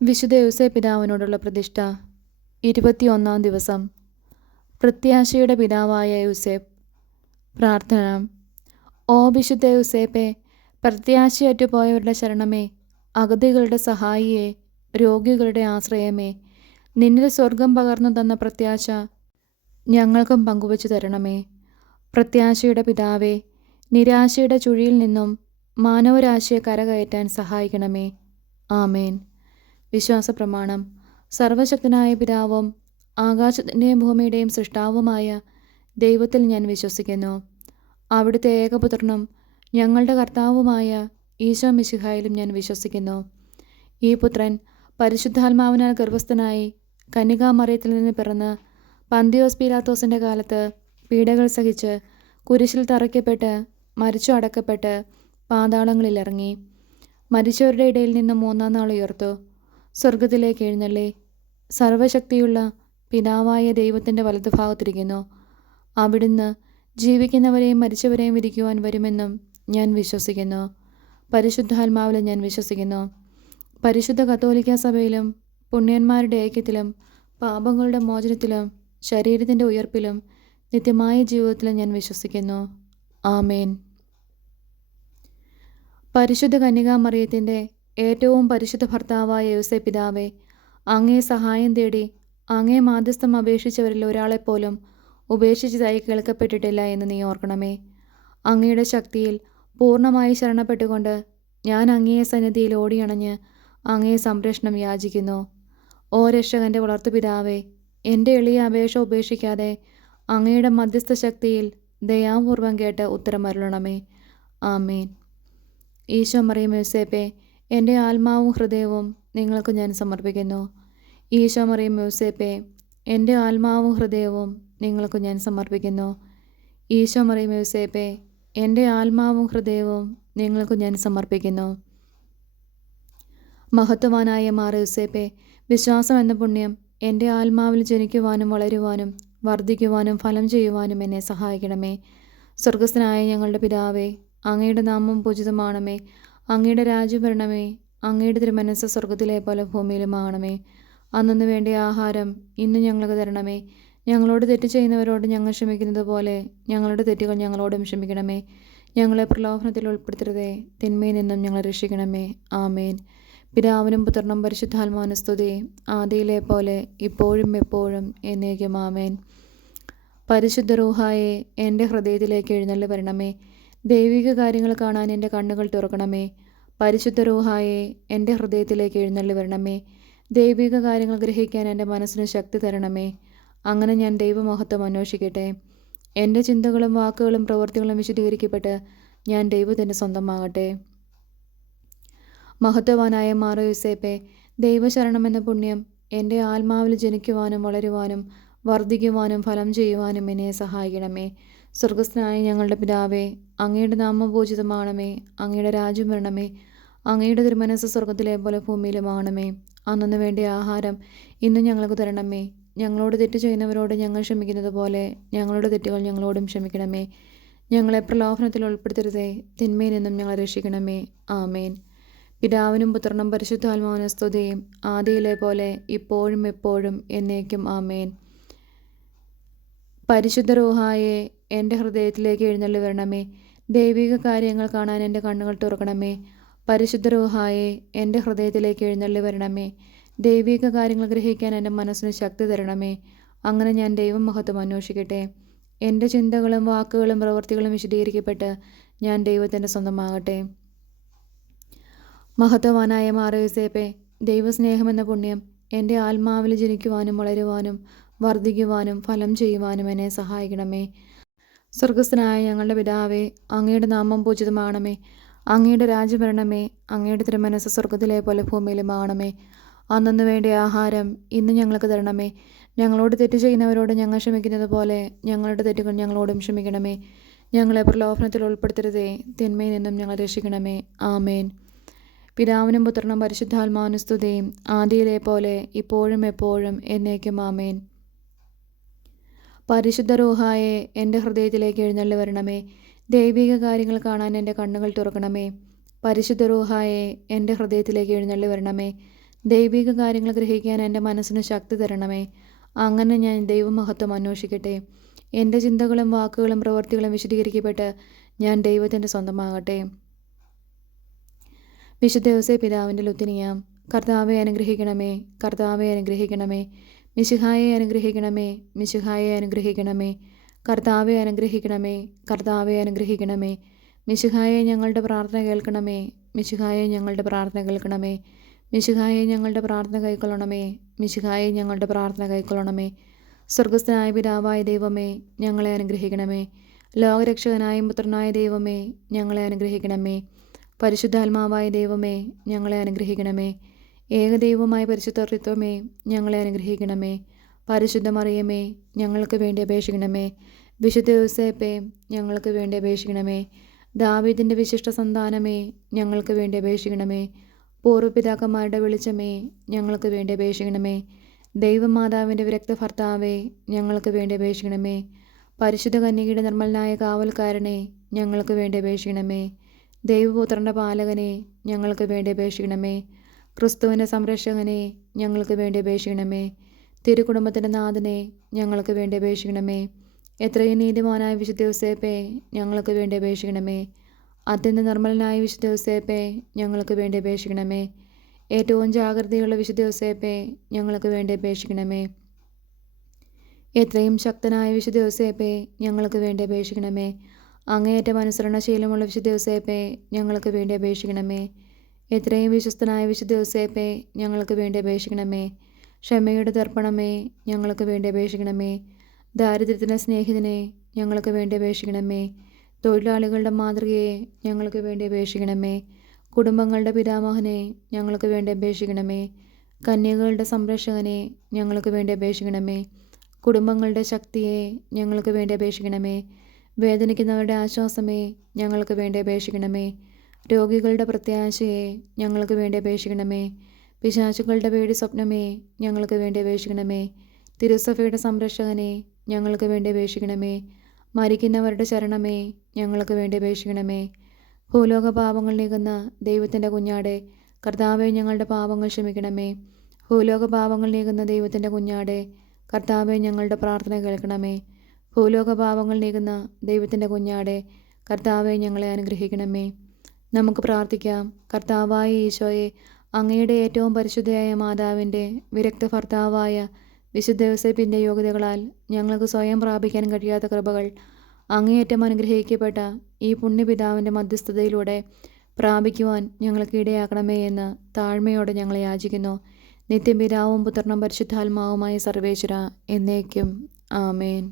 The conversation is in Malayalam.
വിശുദ്ധ യോസേപ്പ് പിതാവിനോടുള്ള പ്രതിഷ്ഠ. 21 ദിവസം. പ്രത്യാശയുടെ പിതാവായ യോസേപ്പ്. പ്രാർത്ഥന. ഓ വിശുദ്ധ യോസേപ്പേ, പ്രത്യാശയറ്റുപോയവരുടെ ശരണമേ, അഗതികളുടെ സഹായിയെ, രോഗികളുടെ ആശ്രയമേ, നിന്നിൽ സ്വർഗം പകർന്നു തന്ന പ്രത്യാശ ഞങ്ങൾക്കും പങ്കുവച്ചു തരണമേ. പ്രത്യാശയുടെ പിതാവേ, നിരാശയുടെ ചുഴിയിൽ നിന്നും മാനവരാശിയെ കരകയറ്റാൻ സഹായിക്കണമേ. ആമേൻ. വിശ്വാസ പ്രമാണം. സർവശക്തനായ പിതാവും ആകാശത്തിൻ്റെയും ഭൂമിയുടെയും സൃഷ്ടാവുമായ ദൈവത്തിൽ ഞാൻ വിശ്വസിക്കുന്നു. അവിടുത്തെ ഏകപുത്രനും ഞങ്ങളുടെ കർത്താവുമായ ഈശോ മിശിഹായിലും ഞാൻ വിശ്വസിക്കുന്നു. ഈ പുത്രൻ പരിശുദ്ധാത്മാവിനാൽ ഗർഭസ്ഥനായി കന്യകാമറിയത്തിൽ നിന്ന് പിറന്ന് പന്തിയോസ് പീലാത്തോസിൻ്റെ കാലത്ത് പീഡകൾ സഹിച്ച് കുരിശിൽ തറയ്ക്കപ്പെട്ട് മരിച്ചു അടക്കപ്പെട്ട് പാതാളങ്ങളിൽ ഇറങ്ങി. മരിച്ചവരുടെ ഇടയിൽ നിന്ന് 3-ാം നാൾ ഉയർത്തു. സ്വർഗത്തിലേക്ക് എഴുന്നള്ളി സർവശക്തിയുള്ള പിതാവായ ദൈവത്തിൻ്റെ വലതുഭാഗത്തിരിക്കുന്നു. അവിടുന്ന് ജീവിക്കുന്നവരെയും മരിച്ചവരെയും വിധിക്കുവാൻ വരുമെന്നും ഞാൻ വിശ്വസിക്കുന്നു. പരിശുദ്ധാത്മാവിലും ഞാൻ വിശ്വസിക്കുന്നു. പരിശുദ്ധ കത്തോലിക്ക സഭയിലും പുണ്യന്മാരുടെ ഐക്യത്തിലും പാപങ്ങളുടെ മോചനത്തിലും ശരീരത്തിൻ്റെ ഉയർപ്പിലും നിത്യമായ ജീവിതത്തിലും ഞാൻ വിശ്വസിക്കുന്നു. ആമേൻ. പരിശുദ്ധ കന്യകാമറിയത്തിൻ്റെ ഏറ്റവും പരിശുദ്ധ ഭർത്താവായ യോസേപ്പ് പിതാവേ, അങ്ങേ സഹായം തേടി അങ്ങേ മാധ്യസ്ഥം അപേക്ഷിച്ചവരിൽ ഒരാളെപ്പോലും ഉപേക്ഷിച്ചതായി കേൾക്കപ്പെട്ടിട്ടില്ല എന്ന് നീ ഓർക്കണമേ. അങ്ങയുടെ ശക്തിയിൽ പൂർണ്ണമായി ശരണപ്പെട്ടുകൊണ്ട് ഞാൻ അങ്ങയെ സന്നിധിയിൽ ഓടിയണഞ്ഞ് അങ്ങേ സംരക്ഷണം യാചിക്കുന്നു. ഓ രക്ഷകൻ്റെ വളർത്തുപിതാവേ, എൻ്റെ എളിയ അപേക്ഷ ഉപേക്ഷിക്കാതെ അങ്ങയുടെ മധ്യസ്ഥ ശക്തിയിൽ ദയാപൂർവം കേട്ട് ഉത്തരമരുളണമേ. ആമേൻ. ഈശോ മറിയം യോസേപ്പേ, എൻ്റെ ആത്മാവും ഹൃദയവും നിങ്ങൾക്ക് ഞാൻ സമർപ്പിക്കുന്നു. ഈശോ മറിയം യോസേപ്പേ, എൻ്റെ ആത്മാവും ഹൃദയവും നിങ്ങൾക്ക് ഞാൻ സമർപ്പിക്കുന്നു. ഈശോ മറിയം യോസേപ്പേ, എൻ്റെ ആത്മാവും ഹൃദയവും നിങ്ങൾക്ക് ഞാൻ സമർപ്പിക്കുന്നു. മഹത്വവാനായ മാർ യോസേപ്പേ, വിശ്വാസം എന്ന പുണ്യം എൻ്റെ ആത്മാവിൽ ജനിക്കുവാനും വളരുവാനും വർദ്ധിക്കുവാനും ഫലം ചെയ്യുവാനും എന്നെ സഹായിക്കണമേ. സ്വർഗസ്ഥനായ ഞങ്ങളുടെ പിതാവേ, അങ്ങയുടെ നാമം പൂജിതമാണമേ. അങ്ങയുടെ രാജ്യം വരണമേ. അങ്ങയുടെ തിരുമനസ്സ് സ്വർഗത്തിലെ പോലെ ഭൂമിയിലുമാകണമേ. അന്നു വേണ്ടിയ ആഹാരം ഇന്ന് ഞങ്ങൾക്ക് തരണമേ. ഞങ്ങളോട് തെറ്റ് ചെയ്യുന്നവരോട് ഞങ്ങൾ ക്ഷമിക്കുന്നത് പോലെ ഞങ്ങളുടെ തെറ്റുകൾ ഞങ്ങളോടും ക്ഷമിക്കണമേ. ഞങ്ങളെ പ്രലോഭനത്തിൽ ഉൾപ്പെടുത്തരുതേ, തിന്മയിൽ നിന്നും ഞങ്ങളെ രക്ഷിക്കണമേ. ആമേൻ. പിതാവിനും പുത്രനും പരിശുദ്ധാത്മാവിനും സ്തുതി, ആദിയിലെ പോലെ ഇപ്പോഴും എപ്പോഴും എന്നേക്കും. ആമേൻ. പരിശുദ്ധ റൂഹായെ എൻ്റെ ഹൃദയത്തിലേക്ക് എഴുന്നള്ളി വരണമേ. ദൈവിക കാര്യങ്ങൾ കാണാൻ എൻ്റെ കണ്ണുകൾ തുറക്കണമേ. പരിശുദ്ധ റൂഹായെ എൻ്റെ ഹൃദയത്തിലേക്ക് എഴുന്നള്ളി വരണമേ. ദൈവിക കാര്യങ്ങൾ ഗ്രഹിക്കാൻ എൻ്റെ മനസ്സിന് ശക്തി തരണമേ. അങ്ങനെ ഞാൻ ദൈവമഹത്വം അന്വേഷിക്കട്ടെ. എൻ്റെ ചിന്തകളും വാക്കുകളും പ്രവൃത്തികളും വിശദീകരിക്കപ്പെട്ട് ഞാൻ ദൈവത്തിൻ്റെ സ്വന്തമാകട്ടെ. മഹത്വവാനായ മാർ യോസേപ്പേ, ദൈവശരണമെന്ന പുണ്യം എൻ്റെ ആത്മാവിൽ ജനിക്കുവാനും വളരുവാനും വർദ്ധിക്കുവാനും ഫലം ചെയ്യുവാനും എന്നെ സഹായിക്കണമേ. സ്വർഗസ്ഥനായ ഞങ്ങളുടെ പിതാവേ, അങ്ങയുടെ നാമം പൂജിതമാണമേ. അങ്ങയുടെ രാജ്യം വരണമേ. അങ്ങയുടെ തിരുമനസ്സ് സ്വർഗത്തിലെ പോലെ ഭൂമിയിലുമാകണമേ. അന്നു വേണ്ടിയ ആഹാരം ഇന്ന് ഞങ്ങൾക്ക് തരണമേ. ഞങ്ങളോട് തെറ്റ് ചെയ്യുന്നവരോട് ഞങ്ങൾ ക്ഷമിക്കുന്നത് പോലെ ഞങ്ങളുടെ തെറ്റുകൾ ഞങ്ങളോടും ക്ഷമിക്കണമേ. ഞങ്ങളെ പ്രലോഭനത്തിൽ ഉൾപ്പെടുത്തരുതേ, തിന്മയിൽ നിന്നും ഞങ്ങളെ രക്ഷിക്കണമേ. ആമേൻ. പിതാവിനും പുത്രനും പരിശുദ്ധാത്മാവിനും സ്തുതിയും, ആദിയിലെ പോലെ ഇപ്പോഴും എപ്പോഴും എന്നേക്കും. ആമേൻ. പരിശുദ്ധ റൂഹായെ എൻ്റെ ഹൃദയത്തിലേക്ക് എഴുന്നള്ളി വരണമേ. ദൈവിക കാര്യങ്ങൾ കാണാൻ എൻ്റെ കണ്ണുകൾ തുറക്കണമേ. പരിശുദ്ധ റൂഹായെ എൻ്റെ ഹൃദയത്തിലേക്ക് എഴുന്നള്ളി വരണമേ. ദൈവിക കാര്യങ്ങൾ ഗ്രഹിക്കാൻ എൻ്റെ മനസ്സിന് ശക്തി തരണമേ. അങ്ങനെ ഞാൻ ദൈവമഹത്വം അന്വേഷിക്കട്ടെ. എൻ്റെ ചിന്തകളും വാക്കുകളും പ്രവൃത്തികളും വിശദീകരിക്കപ്പെട്ട് ഞാൻ ദൈവത്തിൻ്റെ സ്വന്തമാകട്ടെ. മഹത്വവാനായ മാർ യോസേപ്പേ, ദൈവസ്നേഹമെന്ന പുണ്യം എൻ്റെ ആത്മാവിൽ ജനിക്കുവാനും വളരുവാനും വർദ്ധിക്കുവാനും ഫലം ചെയ്യുവാനും എന്നെ സഹായിക്കണമേ. സ്വർഗസ്ഥനായ ഞങ്ങളുടെ പിതാവേ, അങ്ങയുടെ നാമം പൂജിതമാകണമേ. അങ്ങയുടെ രാജ്യം വരണമേ. അങ്ങയുടെ തിരുമനസ്സ് സ്വർഗത്തിലെ പോലെ ഭൂമിയിലുമാകണമേ. അന്നു വേണ്ടിയ ആഹാരം ഇന്ന് ഞങ്ങൾക്ക് തരണമേ. ഞങ്ങളോട് തെറ്റ് ചെയ്യുന്നവരോട് ഞങ്ങൾ ക്ഷമിക്കുന്നത് പോലെ ഞങ്ങളുടെ തെറ്റുകൾ ഞങ്ങളോടും ക്ഷമിക്കണമേ. ഞങ്ങളെ പ്രലോഭനത്തിൽ ഉൾപ്പെടുത്തരുതേ, തിന്മയിൽ നിന്നും ഞങ്ങൾ രക്ഷിക്കണമേ. ആമേൻ. പിതാവിനും പുത്രനും പരിശുദ്ധാത്മാവിനും സ്തുതിയും, ആദിയിലെ പോലെ ഇപ്പോഴും എപ്പോഴും എന്നേക്കും. ആമേൻ. പരിശുദ്ധ റൂഹായെ എൻ്റെ ഹൃദയത്തിലേക്ക് എഴുന്നള്ളി വരണമേ. ദൈവിക കാര്യങ്ങൾ കാണാൻ എൻ്റെ കണ്ണുകൾ തുറക്കണമേ. പരിശുദ്ധ റൂഹായെ എൻ്റെ ഹൃദയത്തിലേക്ക് എഴുന്നള്ളി വരണമേ. ദൈവിക കാര്യങ്ങൾ ഗ്രഹിക്കാൻ എൻ്റെ മനസ്സിന് ശക്തി തരണമേ. അങ്ങനെ ഞാൻ ദൈവമഹത്വം അന്വേഷിക്കട്ടെ. എൻ്റെ ചിന്തകളും വാക്കുകളും പ്രവൃത്തികളും വിശദീകരിക്കപ്പെട്ട് ഞാൻ ദൈവത്തിൻ്റെ സ്വന്തമാകട്ടെ. വിശുദ്ധ യോസേപ്പ് പിതാവിൻ്റെ ലുത്തിനിയ. കർത്താവെ അനുഗ്രഹിക്കണമേ, കർത്താവെ അനുഗ്രഹിക്കണമേ. മിശിഹായെ അനുഗ്രഹിക്കണമേ, മിശിഹായെ അനുഗ്രഹിക്കണമേ. കർത്താവെ അനുഗ്രഹിക്കണമേ, കർത്താവെ അനുഗ്രഹിക്കണമേ. മിശിഹായെ ഞങ്ങളുടെ പ്രാർത്ഥന കേൾക്കണമേ, മിശിഹായെ ഞങ്ങളുടെ പ്രാർത്ഥന കേൾക്കണമേ. മിശിഹായെ ഞങ്ങളുടെ പ്രാർത്ഥന കൈക്കൊള്ളണമേ, മിശിഹായെ ഞങ്ങളുടെ പ്രാർത്ഥന കൈക്കൊള്ളണമേ. സ്വർഗസ്ഥനായ പിതാവായ ദൈവമേ, ഞങ്ങളെ അനുഗ്രഹിക്കണമേ. ലോകരക്ഷകനായ പുത്രനായ ദൈവമേ, ഞങ്ങളെ അനുഗ്രഹിക്കണമേ. പരിശുദ്ധാത്മാവായ ദൈവമേ, ഞങ്ങളെ അനുഗ്രഹിക്കണമേ. ഏകദൈവമായ പരിശുദ്ധത്വമേ, ഞങ്ങളെ അനുഗ്രഹിക്കണമേ. പരിശുദ്ധ മറിയമേ, ഞങ്ങൾക്ക് വേണ്ടി അപേക്ഷിക്കണമേ. വിശുദ്ധ യോസേപ്പേ, ഞങ്ങൾക്ക് വേണ്ടി അപേക്ഷിക്കണമേ. ദാവീദിൻ്റെ വിശിഷ്ട സന്താനമേ, ഞങ്ങൾക്ക് വേണ്ടി അപേക്ഷിക്കണമേ. പൂർവ്വപിതാക്കന്മാരുടെ വെളിച്ചമേ, ഞങ്ങൾക്ക് വേണ്ടി അപേക്ഷിക്കണമേ. ദൈവമാതാവിൻ്റെ വിരക്ത ഭർത്താവേ, ഞങ്ങൾക്ക് വേണ്ടി അപേക്ഷിക്കണമേ. പരിശുദ്ധ കന്യകയുടെ നിർമ്മലനായ കാവൽക്കാരനെ, ഞങ്ങൾക്ക് വേണ്ടി അപേക്ഷിക്കണമേ. ദൈവപുത്രൻ്റെ പാലകനെ, ഞങ്ങൾക്ക് വേണ്ടി അപേക്ഷിക്കണമേ. ക്രിസ്തുവിൻ്റെ സംരക്ഷകനെ, ഞങ്ങൾക്ക് വേണ്ടി അപേക്ഷിക്കണമേ. തിരുകുടുംബത്തിൻ്റെ നാഥനെ, ഞങ്ങൾക്ക് വേണ്ടി അപേക്ഷിക്കണമേ. എത്രയും നീതിമാനായ വിശുദ്ധ യോസേപ്പേ, ഞങ്ങൾക്ക് വേണ്ടി അപേക്ഷിക്കണമേ. അത്യന്ത നിർമ്മലനായ വിശുദ്ധ യോസേപ്പേ, ഞങ്ങൾക്ക് വേണ്ടി അപേക്ഷിക്കണമേ. ഏറ്റവും ജാഗ്രതയുള്ള വിശുദ്ധ യോസേപ്പേ, ഞങ്ങൾക്ക് വേണ്ടി അപേക്ഷിക്കണമേ. എത്രയും ശക്തനായ വിശുദ്ധ യോസേപ്പേ, ഞങ്ങൾക്ക് വേണ്ടി അപേക്ഷിക്കണമേ. അങ്ങേയറ്റം അനുസരണശീലമുള്ള വിശുദ്ധ യോസേപ്പേ, ഞങ്ങൾക്ക് വേണ്ടി അപേക്ഷിക്കണമേ. എത്രയും വിശ്വസ്തനായ വിശുദ്ധ യോസേപ്പേ, ഞങ്ങൾക്ക് വേണ്ടി അപേക്ഷിക്കണമേ. ക്ഷമയുടെ ദർപ്പണമേ, ഞങ്ങൾക്ക് വേണ്ടി അപേക്ഷിക്കണമേ. ദാരിദ്ര്യത്തിൻ്റെ സ്നേഹിതനെ, ഞങ്ങൾക്ക് വേണ്ടി അപേക്ഷിക്കണമേ. തൊഴിലാളികളുടെ മാതൃകയെ, ഞങ്ങൾക്ക് വേണ്ടി അപേക്ഷിക്കണമേ. കുടുംബങ്ങളുടെ പിതാമഹനെ, ഞങ്ങൾക്ക് വേണ്ടി അപേക്ഷിക്കണമേ. കന്യകകളുടെ സംരക്ഷകനെ, ഞങ്ങൾക്ക് വേണ്ടി അപേക്ഷിക്കണമേ. കുടുംബങ്ങളുടെ ശക്തിയെ, ഞങ്ങൾക്ക് വേണ്ടി അപേക്ഷിക്കണമേ. വേദനിക്കുന്നവരുടെ ആശ്വാസമേ, ഞങ്ങൾക്ക് വേണ്ടി അപേക്ഷിക്കണമേ. രോഗികളുടെ പ്രത്യാശയെ, ഞങ്ങൾക്ക് വേണ്ടി അപേക്ഷിക്കണമേ. പിശാചുക്കളുടെ പേടി സ്വപ്നമേ, ഞങ്ങൾക്ക് വേണ്ടി അപേക്ഷിക്കണമേ. തിരുസഭയുടെ സംരക്ഷകനെ, ഞങ്ങൾക്ക് വേണ്ടി അപേക്ഷിക്കണമേ. മരിക്കുന്നവരുടെ ശരണമേ, ഞങ്ങൾക്ക് വേണ്ടി അപേക്ഷിക്കണമേ. ഭൂലോക പാപങ്ങൾ നീക്കുന്ന ദൈവത്തിൻ്റെ കുഞ്ഞാടെ, കർത്താവെ ഞങ്ങളുടെ പാപങ്ങൾ ക്ഷമിക്കണമേ. ഭൂലോക പാപങ്ങൾ നീക്കുന്ന ദൈവത്തിൻ്റെ കുഞ്ഞാടെ, കർത്താവെ ഞങ്ങളുടെ പ്രാർത്ഥന കേൾക്കണമേ. ഭൂലോക പാപങ്ങൾ നീക്കുന്ന ദൈവത്തിൻ്റെ കുഞ്ഞാടെ, കർത്താവെ ഞങ്ങളെ അനുഗ്രഹിക്കണമേ. നമുക്ക് പ്രാർത്ഥിക്കാം. കർത്താവായ ഈശോയെ, അങ്ങയുടെ ഏറ്റവും പരിശുദ്ധയായ മാതാവിൻ്റെ വിരക്ത ഭർത്താവായ വിശുദ്ധ യോസേപ്പിൻ്റെ യോഗ്യതകളാൽ ഞങ്ങൾക്ക് സ്വയം പ്രാപിക്കാൻ കഴിയാത്ത കൃപകൾ അങ്ങേയറ്റം അനുഗ്രഹിക്കപ്പെട്ട ഈ പുണ്യപിതാവിൻ്റെ മധ്യസ്ഥതയിലൂടെ പ്രാപിക്കുവാൻ ഞങ്ങൾക്ക് ഇടയാക്കണമേ എന്ന് താഴ്മയോടെ ഞങ്ങൾ യാചിക്കുന്നു. നിത്യപിതാവും പുത്രനും പരിശുദ്ധാത്മാവുമായ സർവേശ്വര എന്നേക്കും. ആമേൻ.